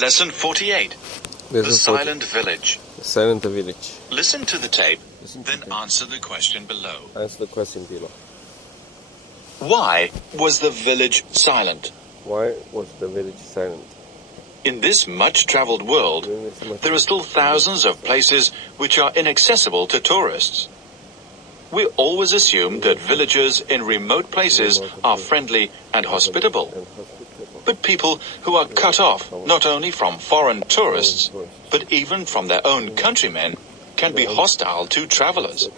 Lesson 48. The Silent Village. The Silent Village. Listen to the tape, then answer the question below. Answer the question below. Why was the village silent? Why was the village silent? In this much-traveled world, there are still thousands of places which are inaccessible to tourists. We always assume that villagers in remote places are friendly and hospitable. But people who are cut off not only from foreign tourists, but even from their own countrymen, can be hostile to travelers.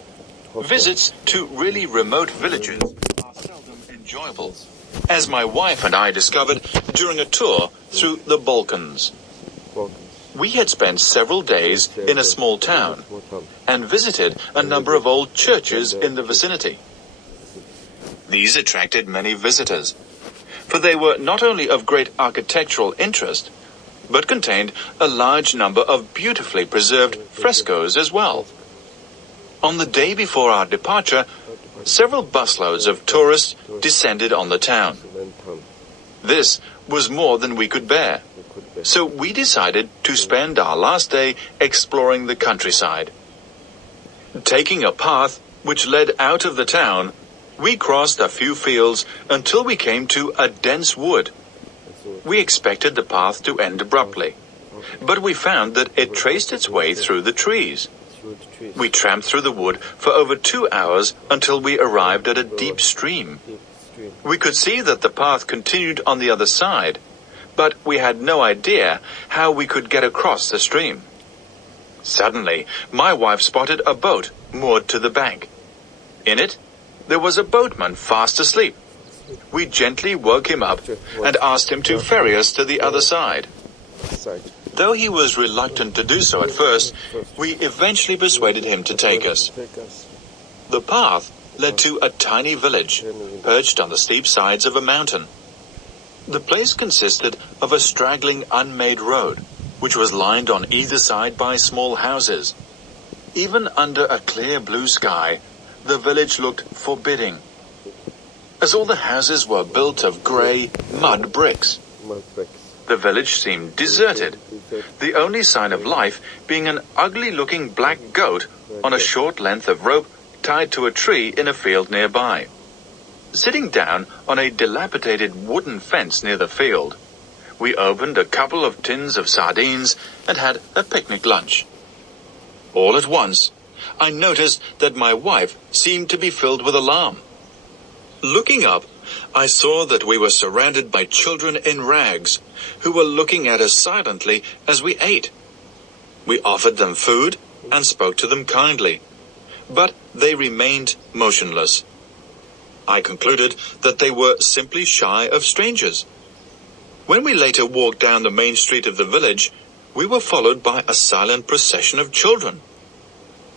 Visits to really remote villages are seldom enjoyable, as my wife and I discovered during a tour through the Balkans. We had spent several days in a small town and visited a number of old churches in the vicinity. These attracted many visitors, for they were not only of great architectural interest, but contained a large number of beautifully preserved frescoes as well. On the day before our departure, several busloads of tourists descended on the town. This was more than we could bear, so we decided to spend our last day exploring the countryside. Taking a path which led out of the town, we crossed a few fields until we came to a dense wood. We expected the path to end abruptly, but we found that it traced its way through the trees. We tramped through the wood for over 2 hours until we arrived at a deep stream. We could see that the path continued on the other side, but we had no idea how we could get across the stream. Suddenly, my wife spotted a boat moored to the bank. In it, there was a boatman fast asleep. We gently woke him up and asked him to ferry us to the other side. Though he was reluctant to do so at first, we eventually persuaded him to take us. The path led to a tiny village, perched on the steep sides of a mountain. The place consisted of a straggling unmade road, which was lined on either side by small houses. Even under a clear blue sky, the village looked forbidding, as all the houses were built of grey mud bricks. The village seemed deserted, the only sign of life being an ugly-looking black goat on a short length of rope tied to a tree in a field nearby. Sitting down on a dilapidated wooden fence near the field, we opened a couple of tins of sardines and had a picnic lunch. All at once, I noticed that my wife seemed to be filled with alarm. Looking up, I saw that we were surrounded by children in rags, who were looking at us silently as we ate. We offered them food and spoke to them kindly, but they remained motionless. I concluded that they were simply shy of strangers. When we later walked down the main street of the village, we were followed by a silent procession of children.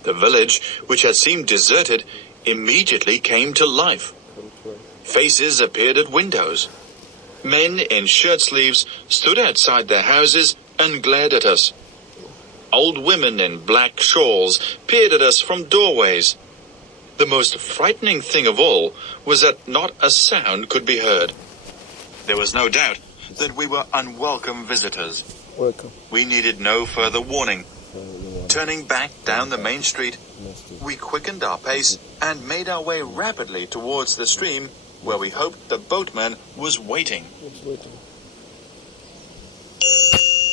The village, which had seemed deserted, immediately came to life. Faces appeared at windows. Men in shirt sleeves stood outside their houses and glared at us. Old women in black shawls peered at us from doorways. The most frightening thing of all was that not a sound could be heard. There was no doubt that we were unwelcome visitors. We needed no further warning. Turning back down the main street, we quickened our pace and made our way rapidly towards the stream, where we hoped the boatman was waiting.